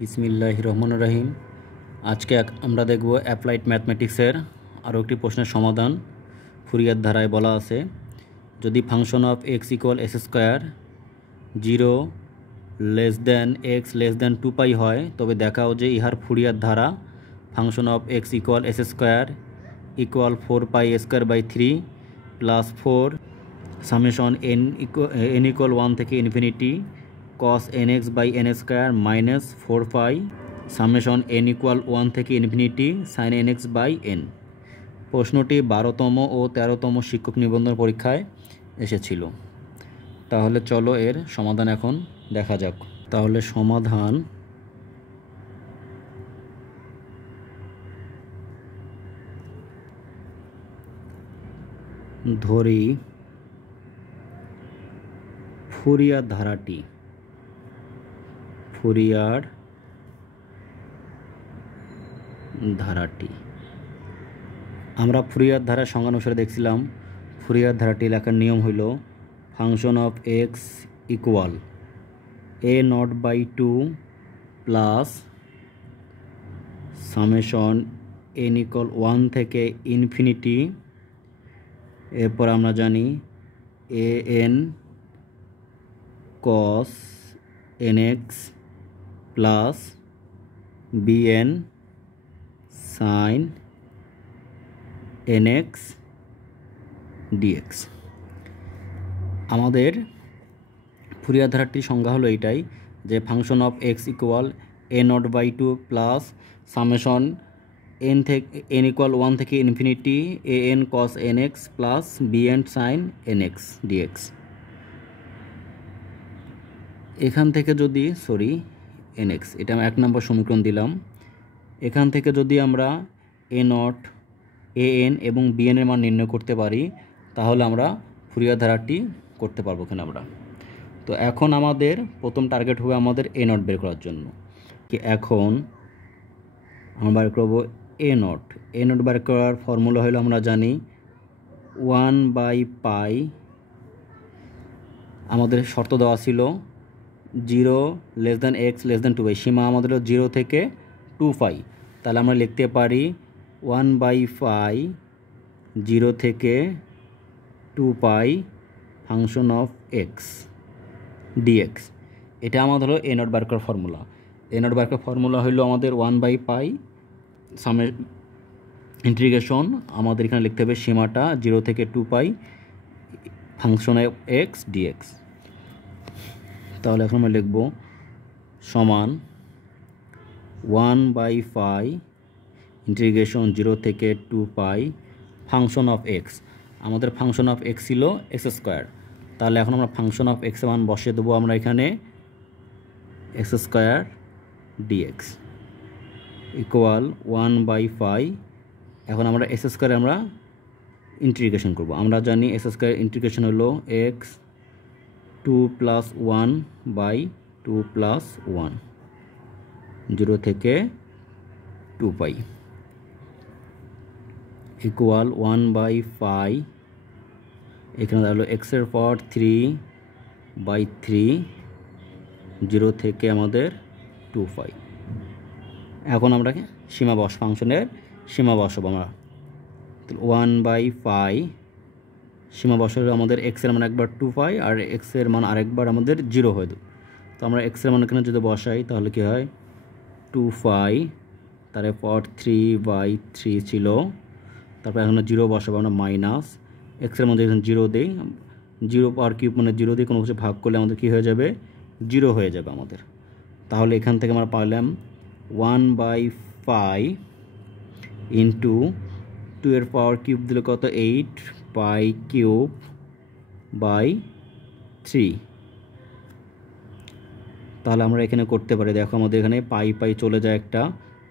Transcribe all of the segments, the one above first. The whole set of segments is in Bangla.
বিসমিল্লাহির রহমানির রহিম। আজকে আমরা দেখব অ্যাপ্লাইড ম্যাথমেটিক্সের আরও একটি প্রশ্নের সমাধান। ফুরিয়ার ধারায় বলা আছে, যদি function of x equal x square 0 less than x less than 2π হয়, তবে দেখাও যে ইহার ফুরিয়ার ধারা function of x equal x square equal 4πa² 3 plus 4 summation n equal 1 থেকে infinity cos nx by n square minus 4π summation n equal 1 থেকে infinity sin nx by n। প্রশ্নটি 12তম ও 13তম শিক্ষক নিবন্ধন পরীক্ষায় এসেছিল। তাহলে চলো এর সমাধান এখন দেখা যাক। তাহলে সমাধান ধরি ফুরিয়ার ধারাটি আমরা ফুরিয়ার ধারার সংজ্ঞা অনুসারে দেখছিলাম। ফুরিয়ার ধারাটি লেখার নিয়ম হইল function of x equal a0/2 plus summation n equal 1 থেকে ইনফিনিটি, এরপর আমরা জানি an cos nx plus bn sin nx dx। আমাদের ফুরিয়ার ধারাটির সংজ্ঞা হলো এইটাই, যে function of x equal a0/2 plus summation n equal 1 থেকে infinity an cos nx plus bn sin nx dx। এখান থেকে যদি nx, এটা আমি 1 নম্বর সমীকরণ দিলাম। এখান থেকে যদি আমরা a0 an এবং bn এর মান নির্ণয় করতে পারি, তাহলে আমরা ফুরিয়ার ধারাটি করতে পারবো কিনা আমরা। তো এখন আমাদের প্রথম টার্গেট হবে আমাদের a0 বের করার জন্য। কি এখন আমরা বের করব a0 বের করার ফর্মুলা হলো আমরা জানি 1/π। আমাদের শর্ত দেওয়া ছিল 0 less than x less than 2π, সীমা আমাদের 0 থেকে 2π। তাহলে আমরা লিখতে পারি 1/π 0 থেকে 2π ফাংশন অফ এক্স dx। এটা আমাদের হলো a0 বার করার ফর্মুলা। a0 বার করার ফর্মুলা হলো আমাদের 1/π সামে ইন্টিগ্রেশন, আমাদের এখানে লিখতে হবে সীমাটা 0 থেকে 2π ফাংশন অফ এক্স dx। তাহলে এখন আমরা লিখব সমান 1/π ইন্টিগ্রেশন 0 থেকে 2π ফাংশন অফ এক্স। আমাদের ফাংশন অফ এক্স ছিল এক্স স্কোয়ার। তাহলে এখন আমরা ফাংশন অফ এক্স এর মান বসিয়ে দেবো আমরা এখানে এক্স স্কোয়ার ডিএক্স ইকুয়াল 1/π। এখন আমরা এক্স স্কোয়ারে আমরা ইন্টিগ্রেশন করব। আমরা জানি এক্স স্কোয়ার ইন্টিগ্রেশন হলো এক্স 2 + 1/2 + 1 0 থেকে 2π ইকুয়াল 1/π। এখানে দাঁড়ালো এক্সের পাওয়ার 3/3 0 থেকে আমাদের 2π। এখন আমরা সীমা ফাংশনের সীমা বসাবো আমরা। 1/π সীমা বসালে আমাদের এক্স এর মান একবার 2π আর এক্স এর মান আরেকবার আমাদের 0 হয়ে যাবে। তো আমরা এক্স এর মান এখানে যদি বসাই তাহলে কি হয় 2π, তারপর 3/3 ছিল, তারপর এখন 0 বসাবো আমরা মাইনাস এক্সের মধ্যে এখানে 0 দেই, 0 পাওয়ার কিউব মানে 0 দিয়ে কোনো কিছু ভাগ করলে আমাদের কী হয়ে যাবে 0 হয়ে যাবে আমাদের। তাহলে এখান থেকে আমরা পাইলাম 1/π ইন্টু 2 এর পাওয়ার কিউব দিলে কত 8π³ 3। তাহলে আমরা এখানে করতে পারি, দেখো আমাদের এখানে π চলে যায় একটা,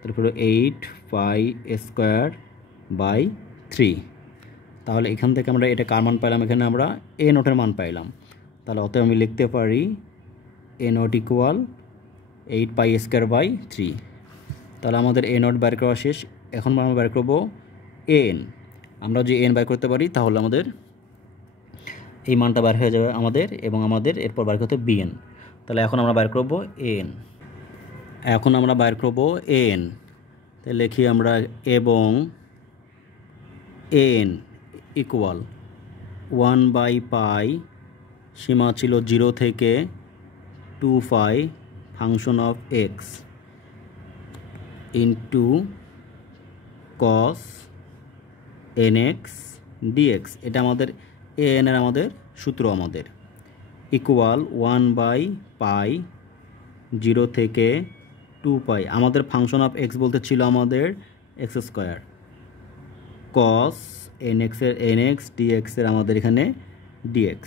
তারপরে 8π²/3। তাহলে এখান থেকে আমরা এটা কার মান পাইলাম, এখানে আমরা a0 এর মান পাইলাম। তাহলে অতএব আমি লিখতে পারি a0 ইকুয়াল 8π²/3। তাহলে আমাদের a0 বের করা শেষ। এখন আমরা বের করব an। আমরা যদি n বের করতে পারি তাহলে আমাদের এই মানটা বের হয়ে যাবে আমাদের, এবং আমাদের এরপর বের করতে bn। তাহলে এখন আমরা বের করব an। এখন আমরা বাইর করব এন, তাই লিখি আমরা এবং এন ইকুয়াল 1/পাই, সীমা ছিল 0 থেকে 2 pi function of x into cos nx dx, এটা আমাদের এন এর আমাদের সূত্র আমাদের, ইকুয়াল 1/পাই 0 থেকে 2 পাই, আমাদের ফাংশন অফ এক্স বলতে ছিল আমাদের এক্স স্কোয়ার, কস nx এর nx dx এর আমাদের এখানে dx।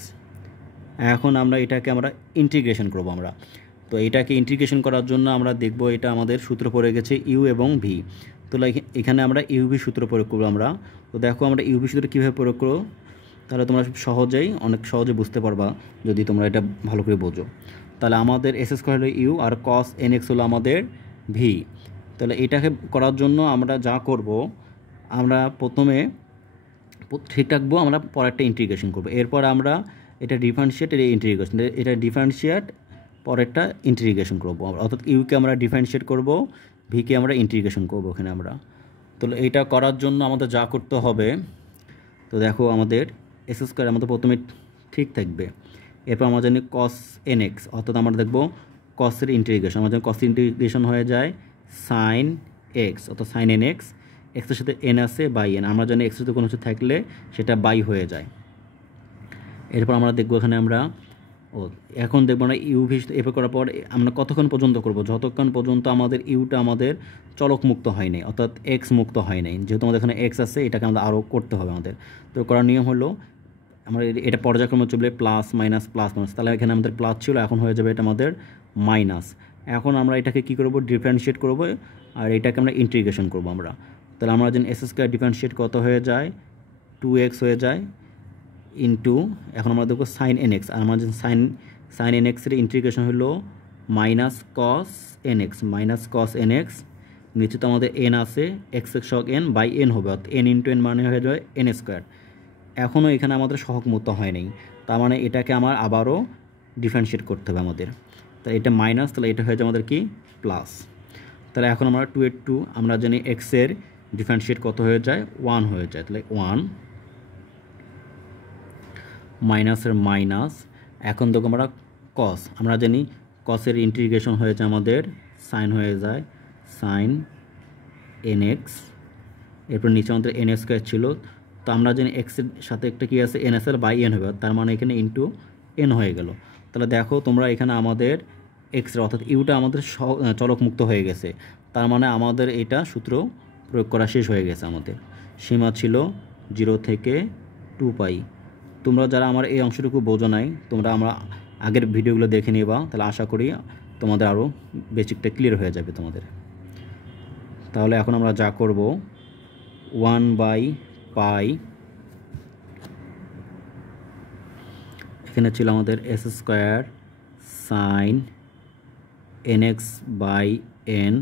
এখন আমরা এটাকে আমরা ইন্টিগ্রেশন করব আমরা। তো এটাকে ইন্টিগ্রেশন করার জন্য আমরা দেখব এটা আমাদের সূত্র পড়ে গেছে ইউ এবং ভি। তো এখানে আমরা ইউভি সূত্র প্রয়োগ করব আমরা। তো দেখো আমরা ইউভি সূত্র কীভাবে প্রয়োগ করব, তাহলে তোমরা অনেক সহজে বুঝতে পারবা যদি তোমরা এটা ভালো করে বোঝো। তাহলে আমাদের এস স্কোয়ার হলো ইউ আর কস nx হলো আমাদের ভি। তাহলে এটাকে করার জন্য আমরা যা করব, আমরা প্রথমে ঠিক রাখবো, আমরা পরেরটা ইন্টিগ্রেশন করব, এরপর আমরা এটা ডিফারেন্সিয়েট, এটা ইন্টিগ্রেশন, এটা ডিফারেন্সিয়েট, পরেরটা ইন্টিগ্রেশন করব আমরা, অর্থাৎ ইউকে আমরা ডিফারেন্সিয়েট করব, ভিকে আমরা ইন্টিগ্রেশন করব এখানে আমরা। তো এইটা করার জন্য আমাদের যা করতে হবে, তো দেখো আমাদের এস স্কোয়ার আমাদের প্রথমে ঠিক থাকবে, এরপর আমরা জানি কস nx, অর্থাৎ আমরা দেখব কসের ইন্টিগ্রেশন, আমাদের কস ইন্টিগ্রেশন হয়ে যায় সাইন এক্স, অর্থাৎ সাইন nx, এক্সের সাথে এন আছে বাই এন, আমরা জানি এক্সের সাথে কোনো কিছু থাকলে সেটা বাই হয়ে যায়। এরপর আমরা দেখব এখানে আমরা এখন দেখবো আমরা ইউভি এরপর করার পর আমরা কতক্ষণ পর্যন্ত করব, যতক্ষণ পর্যন্ত আমাদের ইউটা আমাদের চলক মুক্ত হয় নাই, অর্থাৎ এক্স মুক্ত হয় নাই। যেহেতু আমাদের এখানে এক্স আছে, এটাকে আমাদের আরও করতে হবে আমাদের। তো করার নিয়ম হলো আমরা এটা পর্যায়ক্রমে চলবে প্লাস মাইনাস প্লাস মাইনাস, তাহলে এখানে আমাদের প্লাস ছিল, এখন হয়ে যাবে এটা আমাদের মাইনাস। এখন আমরা এটাকে কী করব, ডিফারেন্সিয়েট করব, আর এটাকে আমরা ইন্টিগ্রেশন করব আমরা। তাহলে আমরা যেন এস স্কোয়ার ডিফারেন্সিয়েট কত হয়ে যায়, 2x হয়ে যায় ইন্টু, এখন আমরা দেখবো সাইন nx, আর আমরা যেন সাইন nx এর ইন্টিগ্রেশন হলো মাইনাস কস nx, নিচে তো আমাদের n আছে, x সহগ n বাই n হবে, অর্থাৎ n ইন্টু n মানে হয়ে যাবে n স্কোয়ার। এখনও এখানে আমাদের সহগ মুক্ত হয় নাই, তার মানে এটাকে আমার আবারও ডিফারেন্সিয়েট করতে হবে আমাদের। তাহলে এটা মাইনাস, তাহলে এটা হয়ে যায় আমাদের কি প্লাস। তাহলে এখন আমরা 2 আমরা জানি এক্সের ডিফারেন্সিয়েট কত হয়ে যায়, 1 হয়ে যায়, তাহলে 1 মাইনাসের মাইনাস। এখন দেখো আমরা কস, আমরা জানি কসের ইন্টিগ্রেশন হয়েছে আমাদের সাইন হয়ে যায় সাইন nx, এরপর নিচে আমাদের n স্কোয়ার ছিল, তো আমরা জানি এক্সের সাথে একটা কী আছে n আছে বাই n হবে, তার মানে এখানে ইন্টু n হয়ে গেল। তাহলে দেখো তোমরা এখানে আমাদের এক্সের অর্থাৎ ইউটা আমাদের চলক মুক্ত হয়ে গেছে, তার মানে আমাদের এটা সূত্র প্রয়োগ করা শেষ হয়ে গেছে। আমাদের সীমা ছিল 0 থেকে 2 পাই। তোমরা যারা আমার এই অংশটুকু বোঝো নাই, তোমরা আমরা আগের ভিডিওগুলো দেখে নিবা, তাহলে আশা করি তোমাদের আরও বেসিকটা ক্লিয়ার হয়ে যাবে তোমাদের। তাহলে এখন আমরা যা করব, 1/পাই, এখানে ছিল আমাদের S square sine nx by n,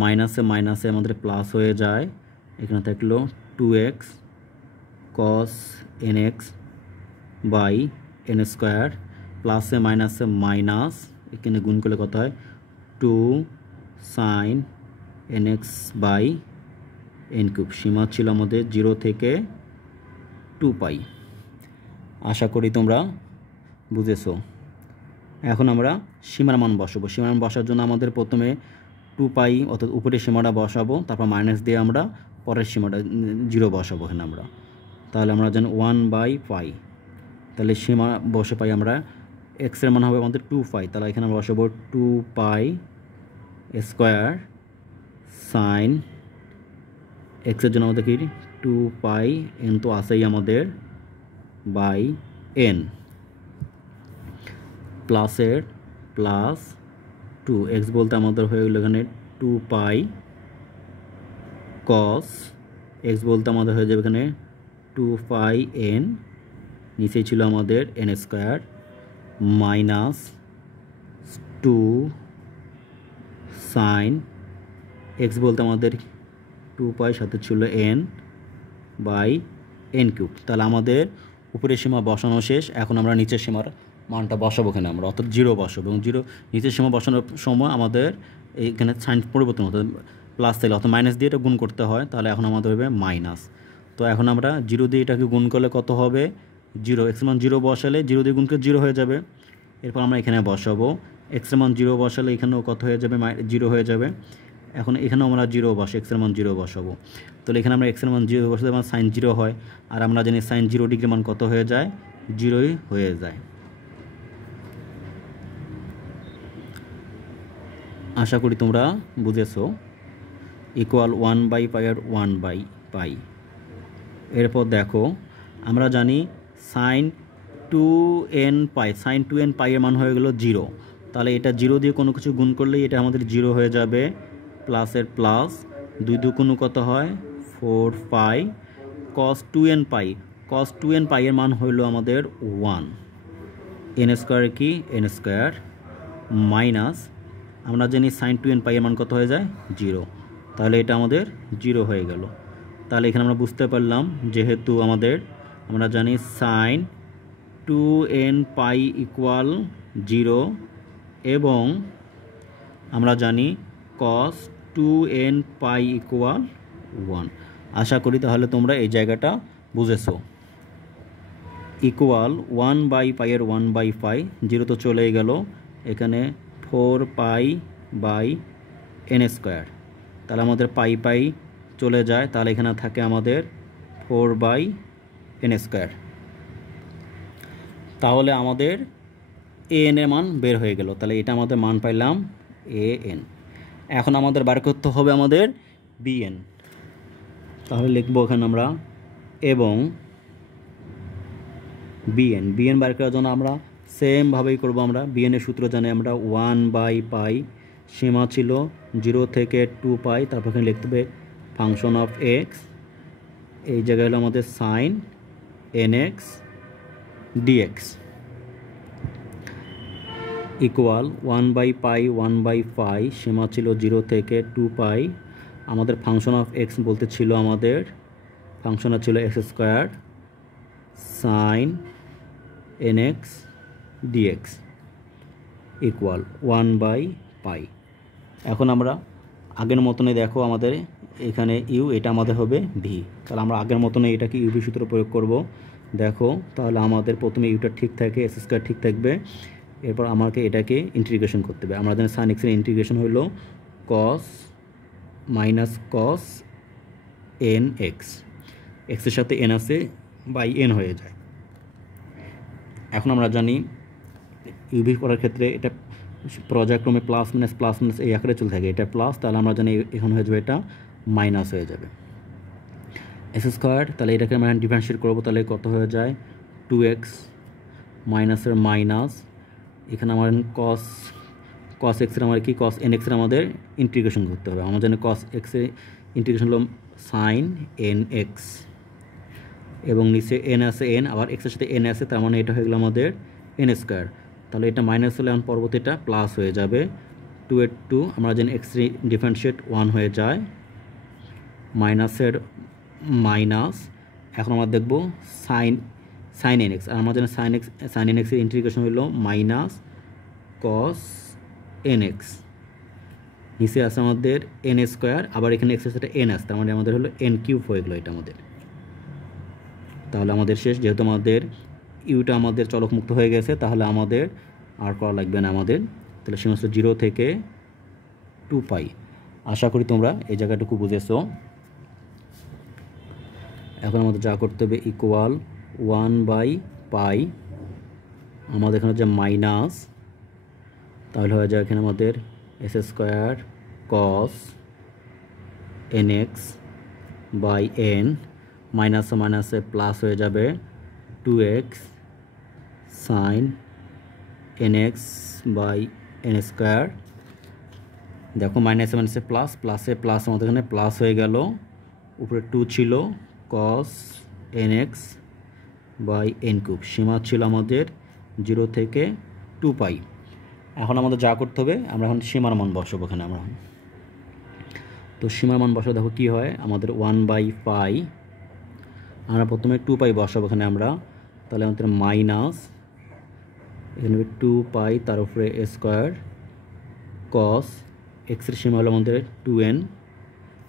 মাইনাসে মাইনাসে আমাদের প্লাস হয়ে যায়, এখানে থাকলো 2x cos nx by n square, প্লাসে মাইনাসে মাইনাস, এখানে গুণ করলে কত হয় 2 sine nx by n cube. সীমা ছিল আমাদের 0 থেকে 2 পাই। আশা করি তোমরা বুঝেছো। এখন আমরা সীমার মান বসাবো। সীমার মান বসার জন্য আমাদের প্রথমে 2 পাই অর্থাৎ উপরের সীমাটা বসাবো, তারপর মাইনাস দিয়ে আমরা পরের সীমাটা 0 বসাবো এখানে আমরা। তাহলে আমরা জানি 1/পাই, তাহলে সীমা বসে পাই আমরা, এক্সের মান হবে আমাদের 2 পাই, তাহলে এখানে আমরা বসাবো 2 পাই স্কোয়ার সাইন এক্সের জন্য আমাদের কি 2 পাই, n তো আসেই আমাদের, বাই n, প্লাসের প্লাস 2, এক্স বলতে আমাদের হয়ে গেল এখানে 2 পাই কস, এক্স বলতে আমাদের হয়ে যাবে এখানে 2 পাই n, নিচেই ছিল আমাদের n square minus 2 sine X বলতে আমাদের 2 পাই সাথে ছিল n বাই n কিউব। তাহলে আমাদের উপরের সীমা বসানো শেষ, এখন আমরা নিচের সীমার মানটা বসাবো এখানে আমরা, অর্থাৎ 0 বসাবো, এবং 0 নিচের সীমা বসানোর সময় আমাদের এইখানে সাইন পরিবর্তন হতো, প্লাস চাইলে অর্থাৎ মাইনাস দিয়ে এটা গুণ করতে হয়, তাহলে এখন আমাদের হবে মাইনাস। তো এখন আমরা 0 দিয়ে এটাকে গুণ করলে কত হবে, 0। এক্সের মান 0 বসালে 0 দিয়ে গুণ করে 0 হয়ে যাবে। এরপর আমরা এখানে বসাবো, এক্সের মান 0 বসালে এখানেও কত হয়ে যাবে, 0 হয়ে যাবে। এখন এখানেও আমরা 0 বসে এক্সের মান 0 বসাবো। তাহলে এখানে আমরা এক্সের মান 0 বসাতে আমার সাইন 0 হয়, আর আমরা জানি সাইন 0 ডিগ্রি মান কত হয়ে যায়, 0ই হয়ে যায়। আশা করি তোমরা বুঝেছো। ইকুয়াল 1/π আর 1/π। এরপর দেখো আমরা জানি সাইন 2nπ, সাইন 2nπ এর মান হয়ে গেল 0। তাহলে এটা 0 দিয়ে কোনো কিছু গুণ করলেই এটা আমাদের 0 হয়ে যাবে, প্লাসের প্লাস 2 দুগুণ কত হয় 4π cos 2nπ, cos 2nπ এর মান হইল আমাদের 1, n স্কোয়ার কি n স্কোয়ার, মাইনাস আমরা জানি সাইন 2nπ এর মান কত হয়ে যায় 0। তাহলে এটা আমাদের 0 হয়ে গেল। তাহলে এখানে আমরা বুঝতে পারলাম যেহেতু আমরা জানি সাইন 2nπ ইকুয়াল 0 এবং আমরা জানি cos 2nπ ইকুয়াল 1। আশা করি তাহলে তোমরা এই জায়গাটা বুঝেছো। ইকুয়াল 1/π এর 1/π, 0 তো চলেই গেল, এখানে 4π/n স্কোয়ার। তাহলে আমাদের পাই চলে যায়, তাহলে এখানে থাকে আমাদের 4/n স্কোয়ার। তাহলে আমাদের an এর মান বের হয়ে গেল। তাহলে এটা আমাদের মান পাইলাম an। এখন আমাদের বার করতে হবে আমাদের bn। তাহলে লিখবো এখানে আমরা এবং bn বার করার জন্য আমরা সেমভাবেই করবো। আমরা bn এর সূত্র জানি আমরা 1/π, সীমা ছিল 0 থেকে 2π, তারপর এখানে লিখতে হবে ফাংশন অফ এক্স, এই জায়গায় হলো আমাদের সাইন nx dx ইকুয়াল 1/π 1/π, সীমা ছিল 0 থেকে 2π। আমাদের ফাংশন অফ এক্স বলতে ছিল আমাদের ফাংশনটা ছিল x square sine nx dx equal 1/π। এখন আমরা আগের মতনই দেখো আমাদের এখানে ইউ, এটা আমাদের হবে ভি। তাহলে আমরা আগের মতনই এটাকে ইউভি সূত্র প্রয়োগ করব। দেখো তাহলে আমাদের প্রথমে ইউটা ঠিক থাকে, এস স্কোয়ার ঠিক থাকবে, এরপর আমাকে এটাকে ইন্টিগ্রেশন করতে হবে। আমরা জানি সাইন এক্সের ইন্টিগ্রেশন হলো কস মাইনাস কস এন এক্স, এক্সের সাথে এন আছে বাই এন হয়ে যায়। এখন আমরা জানি ইউভি করার ক্ষেত্রে এটা পর্যায়ক্রমে প্লাস মাইনাস এই আকারে চলে থাকে, এটা প্লাস, তাহলে আমরা জানি এখন হয়ে যাবে এটা মাইনাস হয়ে যাবে এস স্কোয়ার। তাহলে এটাকে আমরা ডিফারেন্সিয়েট করবো, তাহলে কত হয়ে যায় 2x মাইনাসের মাইনাস, এখানে আমার কস এক্সের আমার কি কস এন এক্সের আমাদের ইন্টিগ্রেশন করতে হবে। আমার জানি কস এক্সের ইন্টিগ্রেশন হলো সাইন এন এক্স এবং নিচে এন আছে এন, আবার এক্সের সাথে এন আছে, তার মানে এটা হয়ে গেলো আমাদের এন স্কোয়ার। তাহলে এটা মাইনাস হলে এখন পরবর্তীটা প্লাস হয়ে যাবে 2 আমরা জানি এক্স ডিফারেন্সিয়েট 1 হয়ে যায়, মাইনাসের মাইনাস। এখন আমরা দেখব সাইন এন এক্স, আর আমরা জানি সাইন এন এক্সের ইন্টিগ্রেশন হলো মাইনাস কস এন এক্স, নিচে আছে আমাদের এন স্কোয়ার, আবার এখানে এক্সের সাথে এন আসে, তার মানে আমাদের হলো এন কিউব হয়ে গেলো এটা আমাদের। তাহলে আমাদের শেষ, যেহেতু আমাদের ইউটা আমাদের চলক মুক্ত হয়ে গেছে, তাহলে আমাদের আর করা লাগবে না আমাদের। তাহলে সীমা 0 থেকে 2π। আশা করি তোমরা এই জায়গাটুকু বুঝেছো। এখন আমাদের যা করতে হবে ইকুয়াল 1/π, আমাদের এখানে হচ্ছে মাইনাস, তাহলে হয়ে যায় এখানে আমাদের S square cos N x by N, মাইনাসে প্লাস হয়ে যাবে 2x sine N x by N square. দেখো মাইনাসে প্লাস, প্লাস আমাদের এখানে প্লাস হয়ে গেল, উপরে 2 ছিল cos N x by n cube, সীমা ছিল আমাদের 0 থেকে 2π। এখন আমাদের যা করতে হবে, আমরা এখন সীমার মান বসাবো এখানে আমরা। তো সীমার মান বসাবো, দেখো কী হয় আমাদের 1/π, আমরা প্রথমে 2π বসাবো এখানে আমরা, তাহলে আমাদের মাইনাস এখানে 2π তার উপরে স্কোয়ার কস এক্সের সীমা হলো আমাদের 2n,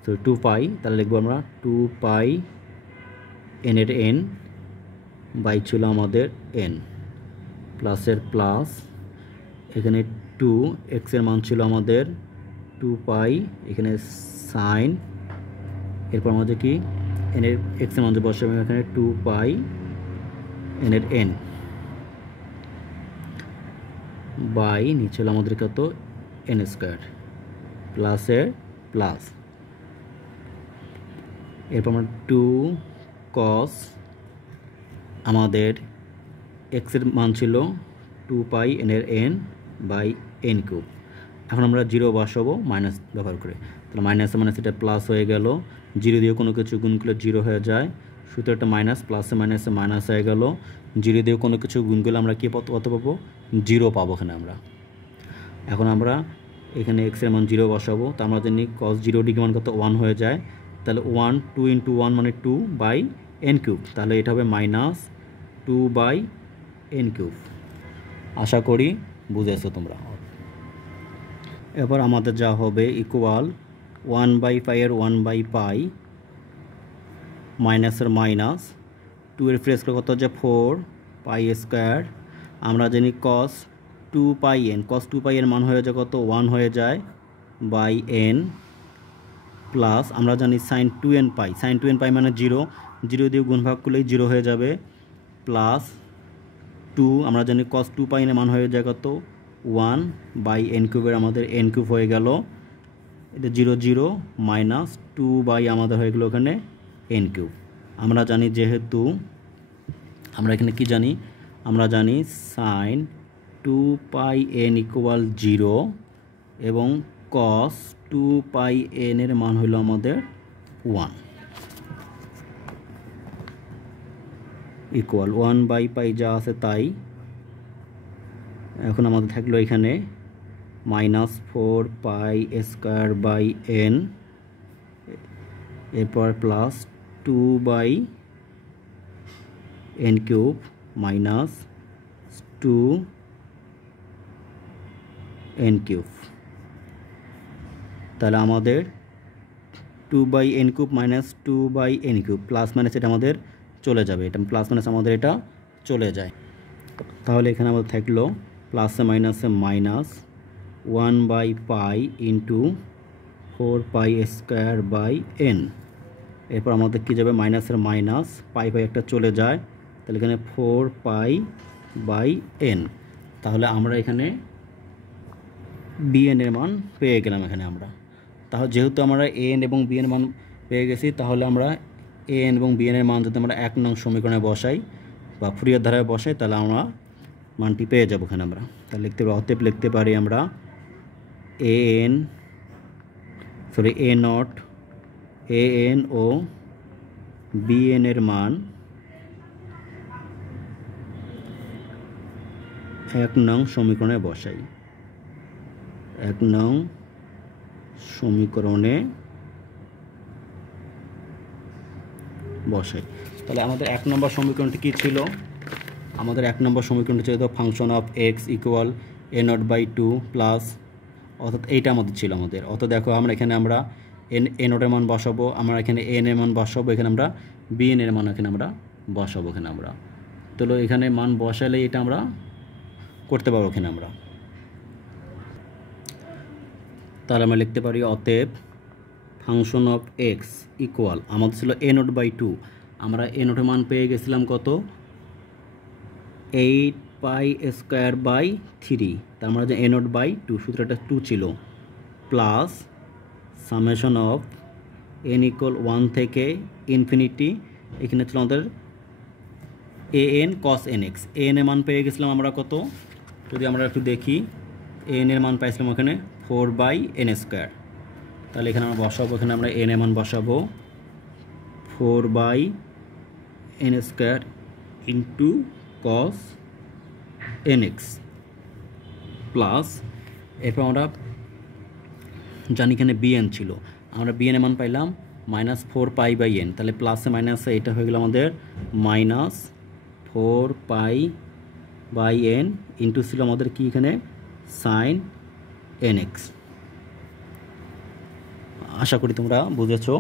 সো 2 পাই, তাহলে লিখবো আমরা 2 পাই n এর n বাই ছিল আমাদের n প্লাসের প্লাস, এখানে 2 এক্সের মান ছিল আমাদের 2 পাই, এখানে সাইন, এরপর আমাদের কি n এর এক্সের মান বসাবো এখানে 2 পাই n এর n বাই নিচে হলো আমাদের কত n স্কোয়ার প্লাসের প্লাস, এরপর আমরা 2 কস আমাদের এক্সের মান ছিল 2 পাই n এর n বাই n কিউব। এখন আমরা 0 বসাবো মাইনাস ব্যবহার করে, তাহলে মাইনাসে মাইনাস এটা প্লাস হয়ে গেল, 0 দিয়ে কোনো কিছু গুণ করলে 0 হয়ে যায়, সুতরাং এটা মাইনাস প্লাসে মাইনাসে মাইনাস হয়ে গেল, 0 দিয়ে কোনো কিছু গুণ করলে আমরা কি কত পাবো 0 পাবো এখানে আমরা। এখন আমরা এখানে x এর মান 0 বসাবো, তো আমরা জানি cos 0 ডিগ্রি মান কত 1 হয়ে যায়, তাহলে 1 2 ইন্টু 1 মানে 2 বাই n কিউব, তাহলে এটা হবে মাইনাস 2 বাই n কিউব। আশা করি বুঝেছো তোমরা। এবার আমাদের যা হবে ইকুয়াল 1 বাই পাই এর 1 বাই পাই মাইনাসের মাইনাস 2 এর ফ্রেস কত হচ্ছে 4 পাই স্কোয়ার, আমরা জানি cos 2 পাই n, cos 2 পাই এর মান হয়ে যায় কত 1 হয়ে যায় বাই n প্লাস আমরা জানি sin 2n পাই, sin 2n পাই মানে 0, 0 দিয়ে গুণ ভাগ করলেই 0 হয়ে যাবে, প্লাস 2 আমরা জানি cos 2 পাই এর মান হয়ে যায় কত 1 বাই n কিউবের আমাদের n কিউব হয়ে গেল, এটা 0 0 মাইনাস 2 বাই আমাদের হয়ে গেল এখানে n কিউব। আমরা জানি যেহেতু আমরা এখানে কি জানি, আমরা জানি sin 2 পাই n ইকুয়াল 0 এবং cos 2 পাই n এর মান হলো আমাদের 1 ইকুয়াল 1 বাই পাই যা আছে তাই। এখন আমাদের থাকলো এখানে minus 4 pi square by n, এরপর plus 2 by n cube minus 2 n cube, তাহলে আমাদের 2 by n cube minus 2 by n cube plus minus এটা আমাদের চলে যাবে, এটা প্লাস মাইনাস আমাদের এটা চলে যায়, তাহলে এখানে আমাদের থাকলো প্লাসে মাইনাসে minus 1 by pi into 4 pi square by n, এরপর আমাদের কি যাবে মাইনাসের মাইনাস পাই পাই একটা চলে যায়, তাহলে এখানে 4 পাই বাই n, তাহলে আমরা এখানে bn এর মান পেয়ে গেলাম এখানে আমরা। তাহলে যেহেতু আমরা an এবং bn মান পেয়ে গেছি, তাহলে আমরা an এবং bn এর মান যদি আমরা 1 নং সমীকরণে বসাই বা ফুরিয়ার ধারায় বসাই, তাহলে আমরা মানটি পেয়ে যাব এখানে আমরা। তাহলে অতএব লিখতে পারি আমরা an ও bn এর মান 1 নং সমীকরণে বসাই, 1 নং সমীকরণে বসাই। তাহলে আমাদের 1 নম্বর সমীকরণটি কী ছিল, আমাদের 1 নম্বর সমীকরণটি ছিল function of x equal a0 by 2 plus, অর্থাৎ এইটা আমাদের ছিল আমাদের। অর্থাৎ দেখো আমরা এখানে আমরা a0 এর মান বসাবো, আমরা এখানে n এর মান বসাবো, এখানে আমরা bn এর মান এখানে আমরা বসাবো এখানে আমরা। তো এখানে মান বসালে এটা আমরা করতে পারবো এখানে আমরা। তাহলে আমরা লিখতে পারি অতএব ফাংশন অফ এক্স ইকুয়াল, আমাদের ছিল a0 বাই 2, আমরা a0 এর মান পেয়ে গেছিলাম কত 8 পাই স্কোয়ার বাই 3, তার আমরা যে a0 বাই 2 সূত্রটা 2 ছিল, plus summation of n equal 1 থেকে ইনফিনিটি, এখানে ছিল আমাদের an cos nx, an এর মান পেয়ে গেছিলাম আমরা কত, যদি আমরা একটু দেখি an এর মান পাইছিলাম ওখানে 4 বাই n স্কোয়ার, তাহলে এখানে আমরা বসাবো, এখানে আমরা n এর মান বসাবো 4 by n square into cos nx plus, এরপর আমরা জানি এখানে bn ছিল, আমরা bn এর মান পাইলাম মাইনাস 4 পাই বাই n, তাহলে প্লাসে মাইনাসে এটা হয়ে গেল আমাদের minus 4 pi by n into ছিল আমাদের কি এখানে সাইন nx, আশা করি তোমরা বুঝেছো।